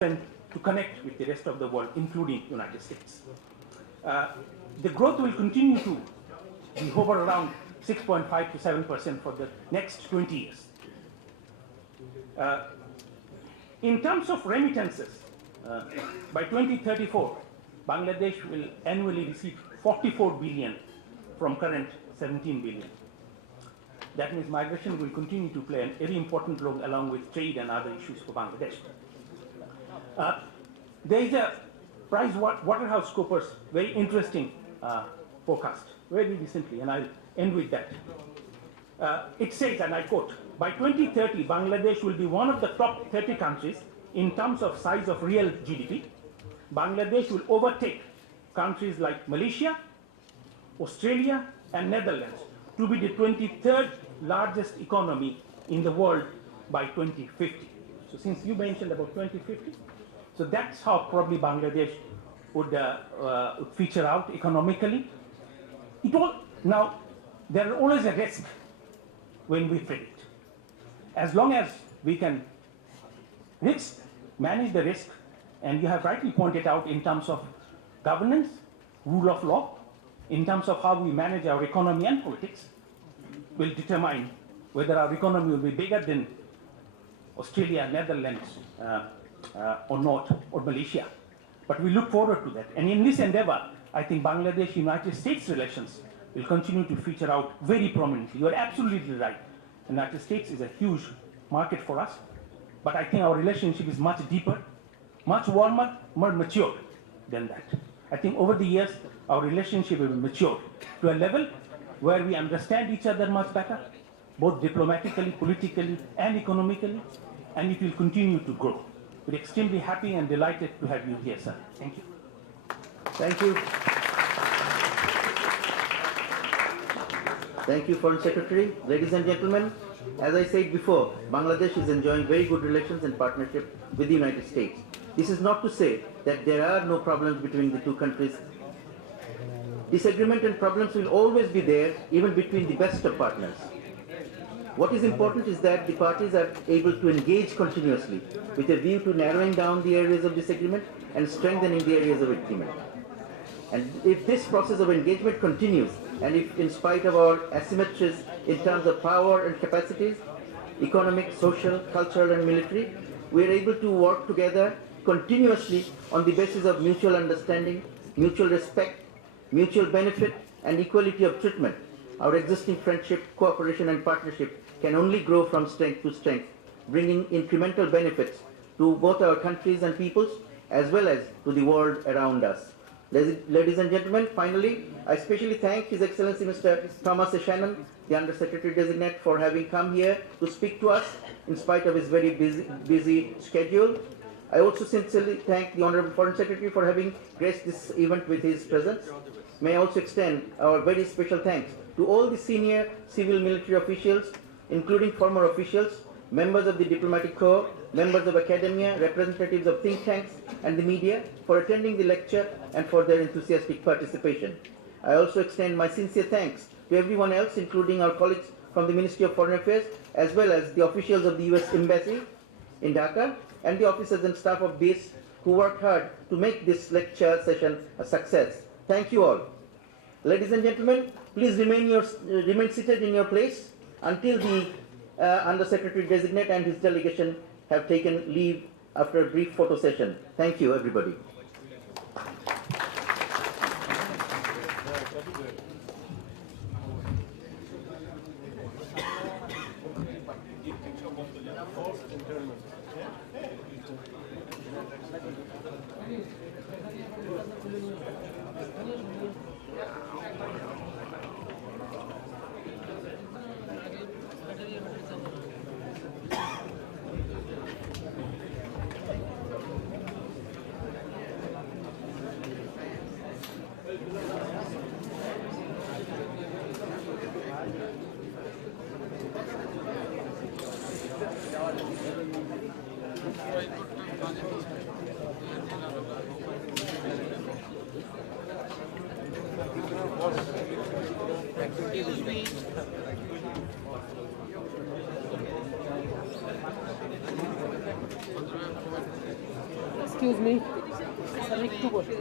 to connect with the rest of the world, including United States. The growth will continue to be hover around 6.5 to 7% for the next 20 years. In terms of remittances, by 2034, Bangladesh will annually receive 44 billion from current 17 billion. That means migration will continue to play a very important role along with trade and other issues for Bangladesh. There is a PricewaterhouseCoopers very interesting forecast very recently, and I'll end with that. It says, and I quote, by 2030, Bangladesh will be one of the top 30 countries in terms of size of real GDP. Bangladesh will overtake countries like Malaysia, Australia, and Netherlands to be the 23rd largest economy in the world by 2050. So since you mentioned about 2050, so that's how probably Bangladesh would feature out economically. Now, there are always a risk when we predict. As long as we can manage the risk, and you have rightly pointed out in terms of governance, rule of law, in terms of how we manage our economy and politics, will determine whether our economy will be bigger than Australia, Netherlands, or not, or Malaysia. But we look forward to that. And in this endeavor, I think Bangladesh-United States relations will continue to feature out very prominently. You are absolutely right. The United States is a huge market for us, but I think our relationship is much deeper, much warmer, more mature than that. I think over the years, our relationship will mature to a level where we understand each other much better, both diplomatically, politically, and economically, and it will continue to grow. We're extremely happy and delighted to have you here, sir. Thank you. Thank you. Thank you, Foreign Secretary. Ladies and gentlemen, as I said before, Bangladesh is enjoying very good relations and partnership with the United States. This is not to say that there are no problems between the two countries. Disagreement and problems will always be there, even between the best of partners. What is important is that the parties are able to engage continuously with a view to narrowing down the areas of disagreement and strengthening the areas of agreement. And if this process of engagement continues, and if in spite of our asymmetries in terms of power and capacities, economic, social, cultural, and military, we are able to work together continuously on the basis of mutual understanding, mutual respect, mutual benefit, and equality of treatment, our existing friendship, cooperation, and partnership can only grow from strength to strength, bringing incremental benefits to both our countries and peoples, as well as to the world around us. Ladies and gentlemen, finally, I especially thank His Excellency Mr. Thomas A. Shannon, the Undersecretary Designate, for having come here to speak to us in spite of his very busy schedule. I also sincerely thank the Honorable Foreign Secretary for having graced this event with his presence. May I also extend our very special thanks to all the senior civil military officials, including former officials, members of the diplomatic corps, members of academia, representatives of think tanks, and the media for attending the lecture and for their enthusiastic participation. I also extend my sincere thanks to everyone else, including our colleagues from the Ministry of Foreign Affairs, as well as the officials of the US Embassy in Dhaka, and the officers and staff of BIS who worked hard to make this lecture session a success. Thank you all. Ladies and gentlemen, please remain seated in your place until the Undersecretary Designate and his delegation have taken leave after a brief photo session. Thank you, everybody. Excuse me sir একটু বসে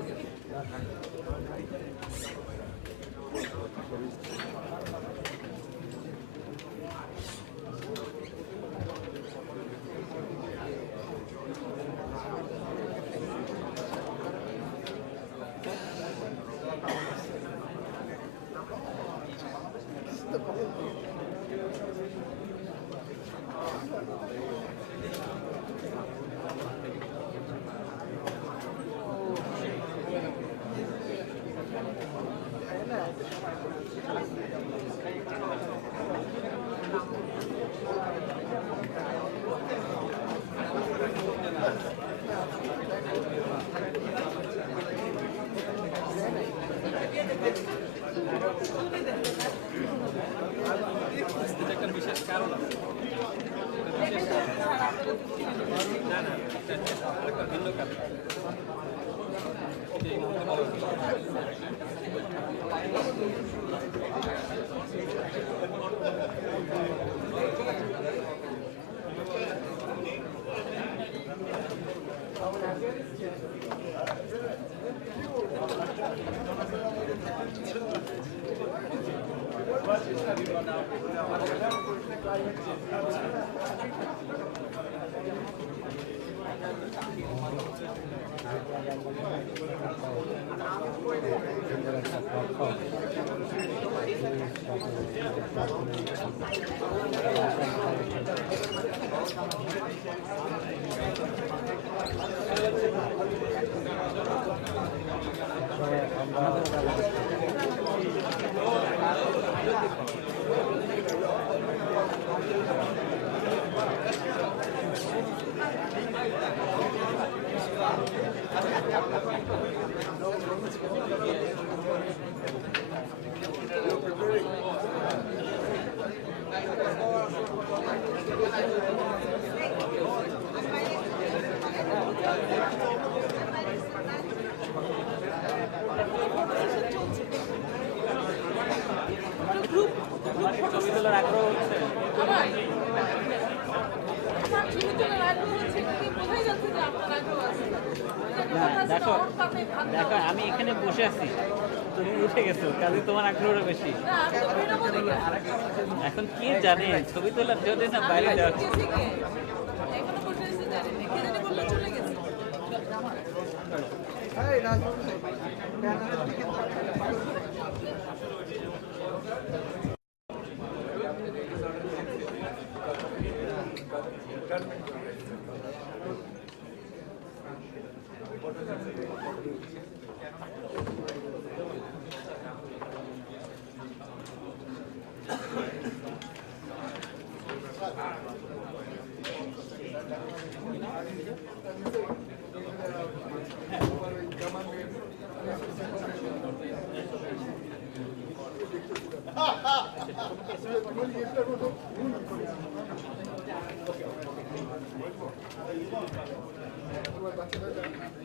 ছবি তোলার আগ্রহ হচ্ছে না দেখো দেখো আমি এখানে বসে আছি তুমি উঠে গেছো কাজে তোমার আগ্রহটা বেশি এখন কি জানে ছবি তোলার জন্য না বাইরে যাওয়া বাচ্চারা